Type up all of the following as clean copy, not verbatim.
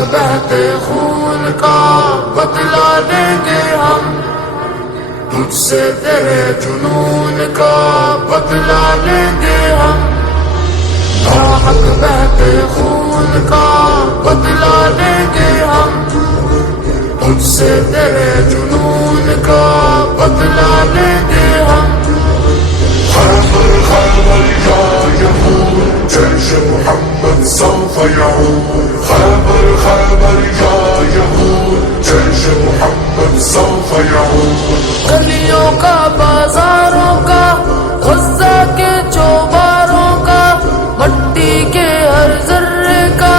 بہتے خون کا بدلا لیں گے ہم، تجھ سے تیرے جنون کا بدلا لیں گے ہم، حق بہتے خون کا بدلا لیں گے ہم، تجھ سے تیرے جنون کا بدلا لیں گے ہم۔ خیبر خیبر یا یہود جیش محمد سوف یعود، خیبر خیبر یا یہود جیش محمد سوف یعود۔ گلیوں کا بازاروں کا غزہ کے چوباروں کا مٹی کے ہر ذرے کا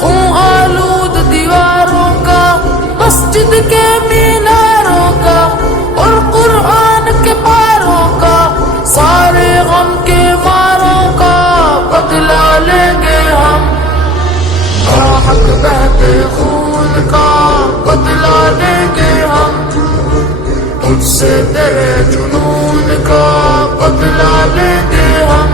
خون آلود دیواروں کا مسجد کے میناروں کا اور قرآن کے پاروں کا سارے غم کے ماروں کا بدلا لیں گے ہم، حق بہتے خون کا بدلا لیں گے ہم، تجھ سے تیرے جنون کا بدلا لیں گے ہم۔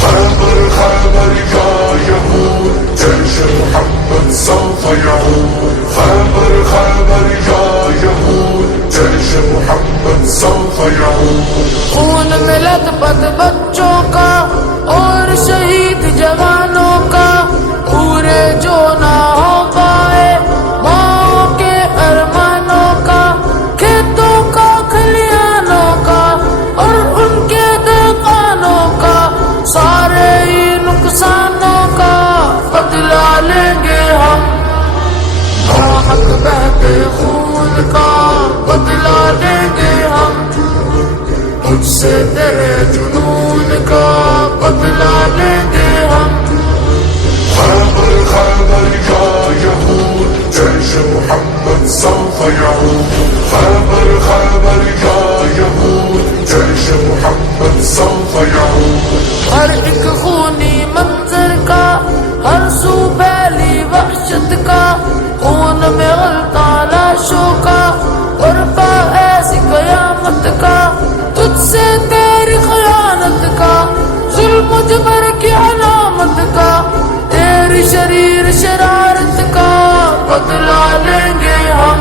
خیبر خیبر یا یہود جیش محمد سوف یعود، خیبر خیبر یا یہود جیش محمد سوف یعود۔ خون میں لت پت بچوں کا اور شہید جوانوں کا پورے جو نہ ہو پائے ماں کے ارمانوں کا، کھیتوں کا کھلیانوں کا اور ان کے دکانوں کا سارے ہی نقصانوں کا بدلا لیں گے ہم، حق بہتے خون کا بدلا لیں گے ہم، تجھ سے تیرے جنون کا بدلا لیں گے ہم۔ خیبر خیبر یا یہود جیش محمد سوف یعود، خیبر خیبر یا یہود جیش محمد سوف یعود۔ ہر ایک خونی منظر کا ہر سو پھیلی وحشت کا خون میں غلطہ لاشوں کا برپا ایسی قیامت کا تجھ سے تیری خیانت کا ظلم و جبر کی علامت کا تیری شریر شرارت کا بدلا لیں گے ہم،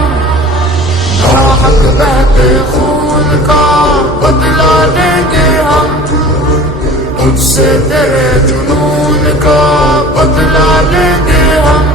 حق بہتے خون کا بدلا لیں گے ہم، تجھ سے تیرے جنون کا بدلا لیں گے ہم۔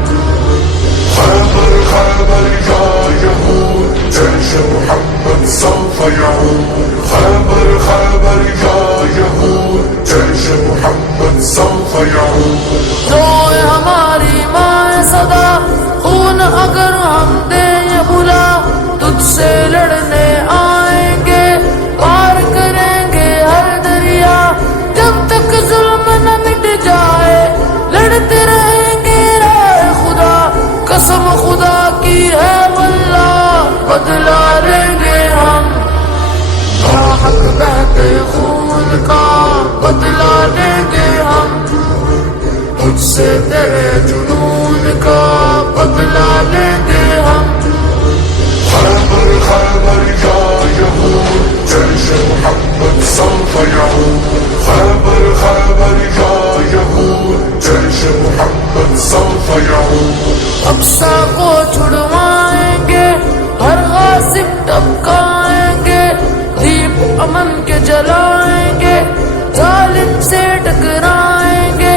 خیبر خیبر یا یہود جیش محمد سوف یعود، خیبر خیبر یا یہود جیش محمد سوف یعود۔ روئے ہماری ماں صدا خون اگر ہم دیں یہ بلا تجھ سے لڑنے آئیں گے پار کریں گے ہر دریا، جب تک ظلم نہ مٹ جائے لڑتے رہیں گے راہ خدا، قسم خدا کی ہے واللہ بدلا لیں گے ہم، حق بہتے خون کا بدلا لیں گے ہم، تجھ سے تیرے جنون کا بدلا لیں گے ہم۔ خیبر خیبر یا یہود جیش محمد سوف یعود، خیبر خیبر یا یہود جیش محمد سوف یعود۔ اقصی کو چھڑوائیں گے ہر غاصب ٹپکائیں گے، دیپ امن کے جلائیں گے، ظالم سے ٹکرائیں گے،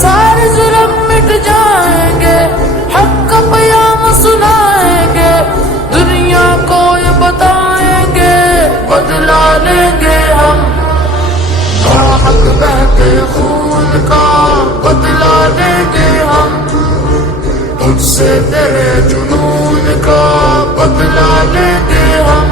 سارے ظلم مٹ جائیں گے، حق کا پیام سنائیں گے، دنیا کو یہ بتائیں گے بدلا لیں گے ہم، حق بہتے خون کا بدلا لیں گے ہم، تجھ سے تیرے جنون کا بدلا لیں گے ہم۔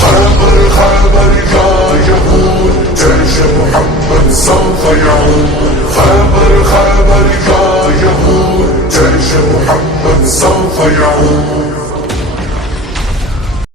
خیبر خیبر یا یہود جیش محمد سوف یعود، خیبر خیبر یا یہود جیش محمد سوف یعود۔